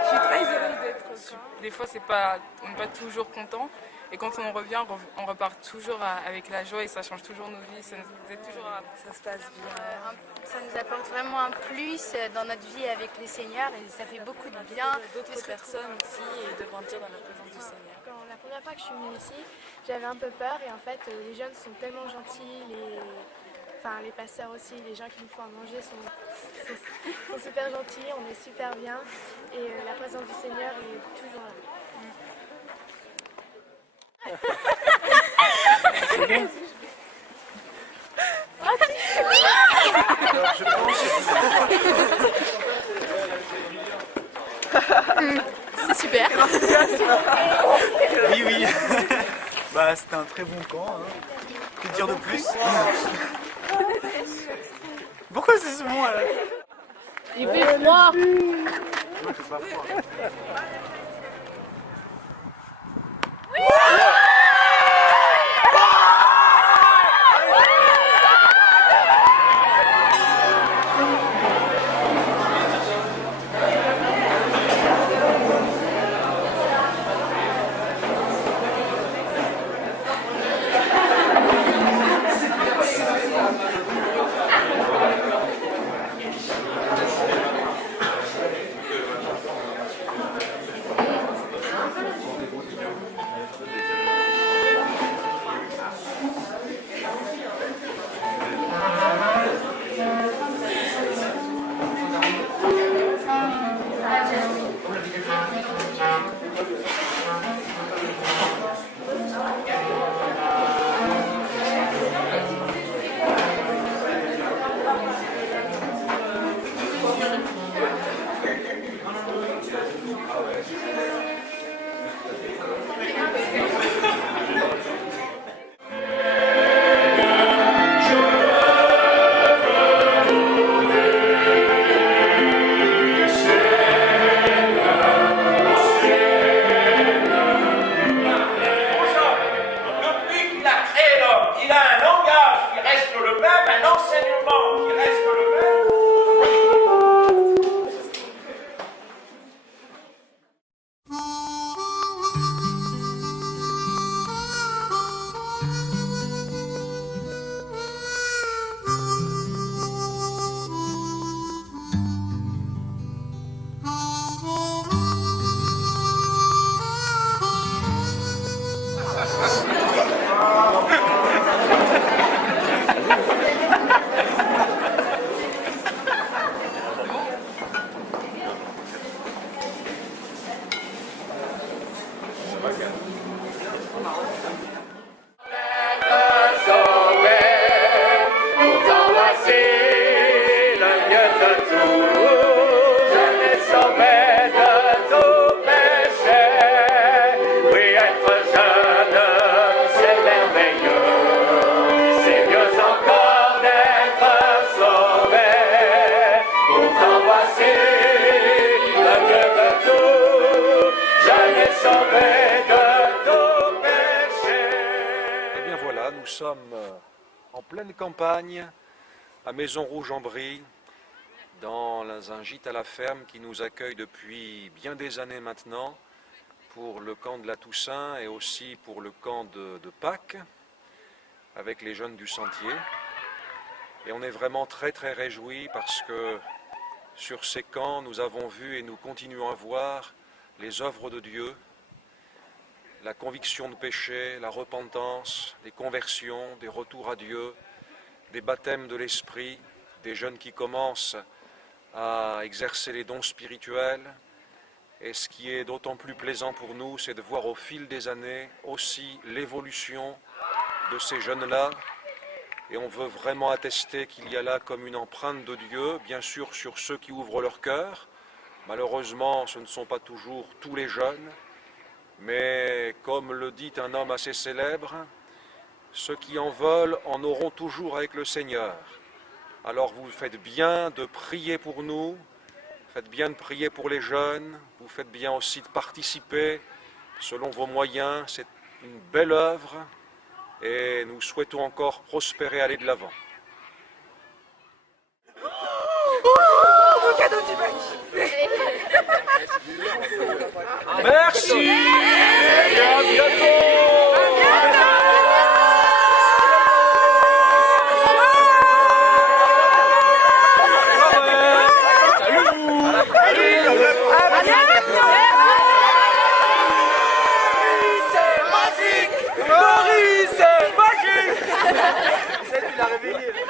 Je suis très heureuse d'être reçue. Des fois, on n'est pas toujours content. Et quand on revient, on repart toujours avec la joie et ça change toujours nos vies. Ça nous aide toujours ça se passe bien. Ça nous apporte vraiment un plus dans notre vie avec les seigneurs et ça fait beaucoup de bien. D'autres personnes aussi et de grandir dans la présence du Seigneur. La première fois que je suis venue ici, j'avais un peu peur et en fait les jeunes sont tellement gentils, les pasteurs aussi, les gens qui nous font à manger sont super gentils, on est super bien et la présence du Seigneur est toujours là. C'est super. Oui. C'était un très bon camp. Que dire de plus? Pourquoi c'est ce mot là? Il fait froid. Non, c'est pas froid. Nous sommes en pleine campagne, à Maison Rouge-en-Brie, dans un gîte à la ferme qui nous accueille depuis bien des années maintenant pour le camp de la Toussaint et aussi pour le camp de Pâques avec les jeunes du Sentier. Et on est vraiment très très réjouis parce que sur ces camps, nous avons vu et nous continuons à voir les œuvres de Dieu, la conviction de péché, la repentance, les conversions, des retours à Dieu, des baptêmes de l'esprit, des jeunes qui commencent à exercer les dons spirituels. Et ce qui est d'autant plus plaisant pour nous, c'est de voir au fil des années aussi l'évolution de ces jeunes-là. Et on veut vraiment attester qu'il y a là comme une empreinte de Dieu, bien sûr sur ceux qui ouvrent leur cœur. Malheureusement, ce ne sont pas toujours tous les jeunes. Mais comme le dit un homme assez célèbre, ceux qui en veulent en auront toujours avec le Seigneur. Alors vous faites bien de prier pour nous, faites bien de prier pour les jeunes, vous faites bien aussi de participer selon vos moyens. C'est une belle œuvre et nous souhaitons encore prospérer, aller de l'avant. Merci et à bientôt. Maurice, c'est magique. Tu sais, tu l'as réveillé.